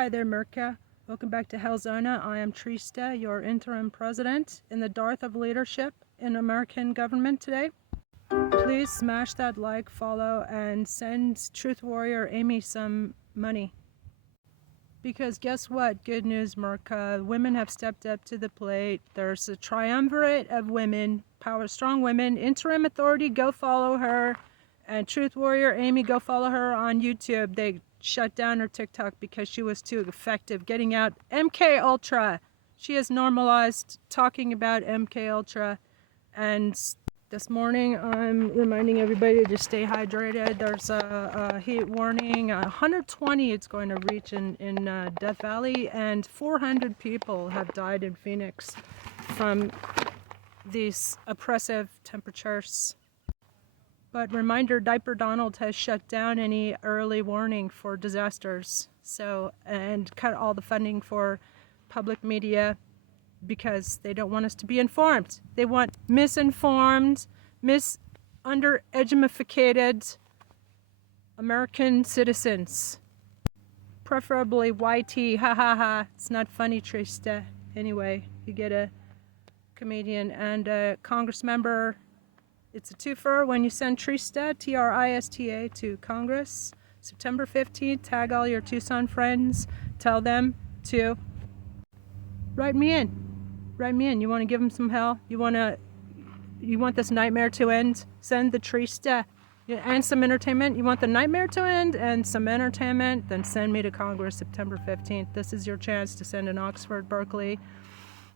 Hi there, America. Welcome back to Hellzona. I am Trista, your interim president in the dearth of leadership in American government today. Please smash that like, follow, and send Truth Warrior Amy some money. Because guess what? Good news, America. Women have stepped up to the plate. There's a triumvirate of women, power, strong women. Interim authority, go follow her. And Truth Warrior Amy, go follow her on YouTube. They shut down her TikTok because she was too effective getting out MK Ultra. She has normalized talking about MK Ultra. And this morning I'm reminding everybody to just stay hydrated. There's a heat warning, 120 it's going to reach in Death Valley, and 400 people have died in Phoenix from these oppressive temperatures. But reminder, Diaper Donald has shut down any early warning for disasters, and cut all the funding for public media because they don't want us to be informed. They want misinformed, undereducated American citizens. Preferably YT, ha ha ha. It's not funny, Trista. Anyway, you get a comedian and a Congress member. It's a twofer when you send Trista, Trista, to Congress. September 15th, tag all your Tucson friends. Tell them to write me in. Write me in. You want to give them some hell? You want this nightmare to end? Send the Trista and some entertainment. You want the nightmare to end and some entertainment? Then send me to Congress September 15th. This is your chance to send an Oxford, Berkeley,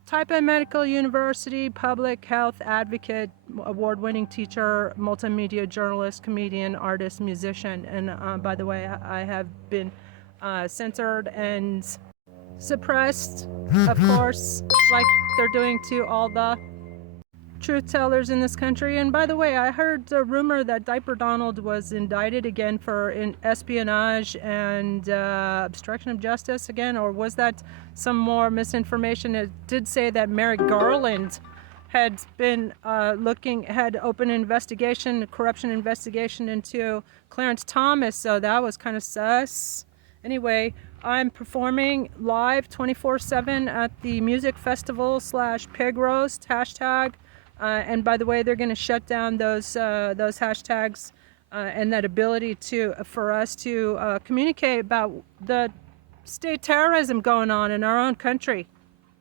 Type A Medical University, public health advocate, award-winning teacher, multimedia journalist, comedian, artist, musician. And by the way, I have been censored and suppressed, of course, like they're doing to all the truth tellers in this country. And by the way, I heard a rumor that Diaper Donald was indicted again for espionage and obstruction of justice again, or was that some more misinformation? It did say that Merrick Garland had been had open investigation, corruption investigation into Clarence Thomas, so that was kind of sus. Anyway, I'm performing live 24/7 at the music festival / pig roast hashtag. And by the way, they're going to shut down those hashtags and that ability for us to communicate about the state terrorism going on in our own country.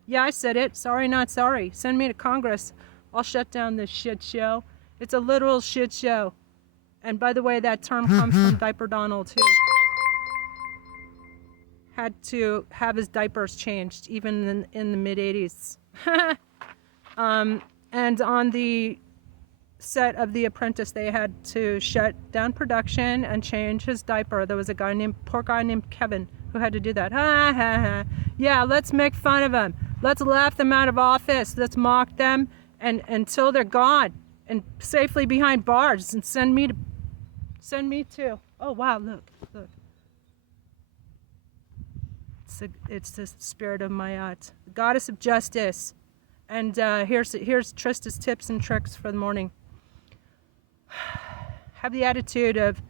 Yeah, I said it. Sorry, not sorry. Send me to Congress. I'll shut down this shit show. It's a literal shit show. And by the way, that term comes from Diaper Donald, who had to have his diapers changed even in the mid-'80s. And on the set of The Apprentice, they had to shut down production and change his diaper. There was a poor guy named Kevin who had to do that. Ha ha ha. Yeah, let's make fun of him. Let's laugh them out of office. Let's mock them until they're gone and safely behind bars, and send me to. Oh wow, look. It's the spirit of Mayat, the goddess of justice. And here's Trista's tips and tricks for the morning. Have the attitude of,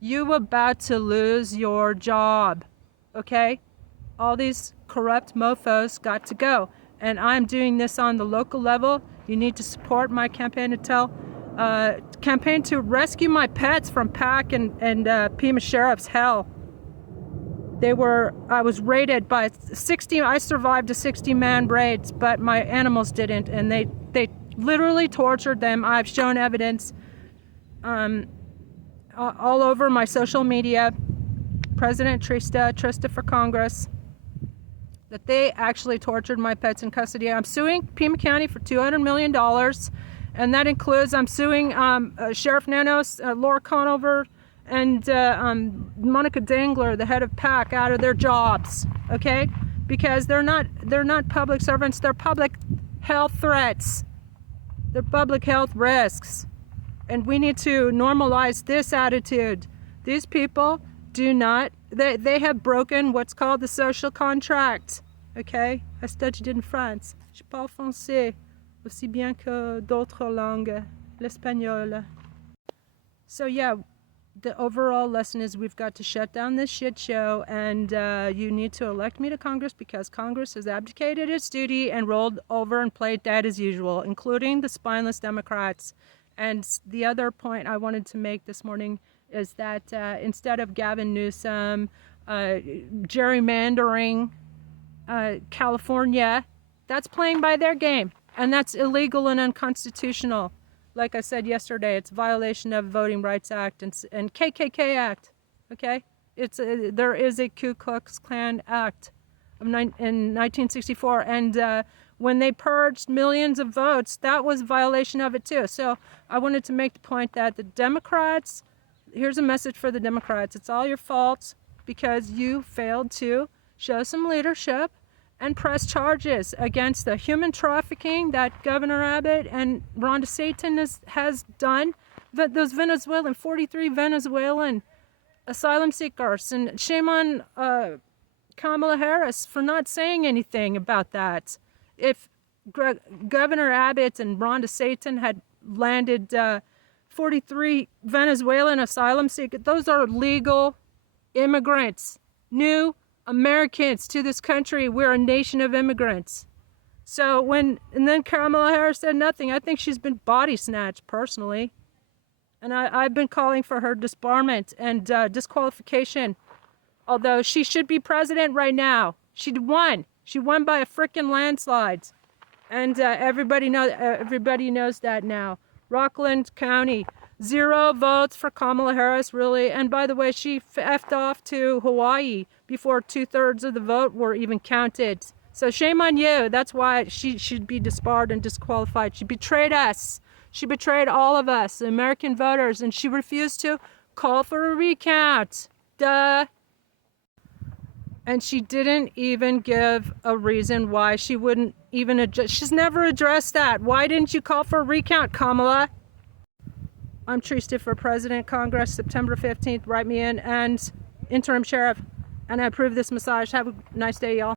you about to lose your job, okay? All these corrupt mofos got to go. And I'm doing this on the local level. You need to support my campaign to rescue my pets from PAC and Pima Sheriff's hell. I was raided by 60, I survived a 60-man raid, but my animals didn't, and they literally tortured them. I've shown evidence all over my social media, President Trista for Congress, that they actually tortured my pets in custody. I'm suing Pima County for $200 million, and that includes, I'm suing Sheriff Nanos, Laura Conover, and Monica Dangler, the head of PAC, out of their jobs, okay? Because they're not public servants, they're public health threats. They're public health risks. And we need to normalize this attitude. These people they have broken what's called the social contract, okay? I studied in France. Je parle français aussi bien que d'autres langues, l'espagnol. So yeah, the overall lesson is we've got to shut down this shit show, and you need to elect me to Congress because Congress has abdicated its duty and rolled over and played dead as usual, including the spineless Democrats. And the other point I wanted to make this morning is that instead of Gavin Newsom gerrymandering California, that's playing by their game, and that's illegal and unconstitutional. Like I said yesterday, it's violation of Voting Rights Act and KKK Act. Okay, there is a Ku Klux Klan Act in 1964, and when they purged millions of votes, that was violation of it too. So I wanted to make the point that the Democrats, here's a message for the Democrats: it's all your fault because you failed to show some leadership and press charges against the human trafficking that Governor Abbott and Ron DeSantis has done. Those 43 Venezuelan asylum seekers, and shame on Kamala Harris for not saying anything about that. If Governor Abbott and Ron DeSantis had landed 43 Venezuelan asylum seekers, those are legal immigrants, new Americans to this country. We're a nation of immigrants. So and then Kamala Harris said nothing. I think she's been body snatched personally. And I've been calling for her disbarment and disqualification. Although she should be president right now. She won. She won by a frickin' landslide. And everybody knows that now. Rockland County, 0 votes for Kamala Harris, really. And by the way, she effed off to Hawaii before 2/3 of the vote were even counted. So shame on you. That's why she should be disbarred and disqualified. She betrayed us. She betrayed all of us, the American voters, and she refused to call for a recount. Duh. And she didn't even give a reason why she wouldn't even address. She's never addressed that. Why didn't you call for a recount, Kamala? I'm Trista for President, Congress, September 15th. Write me in, and interim sheriff. And I approve this massage. Have a nice day, y'all.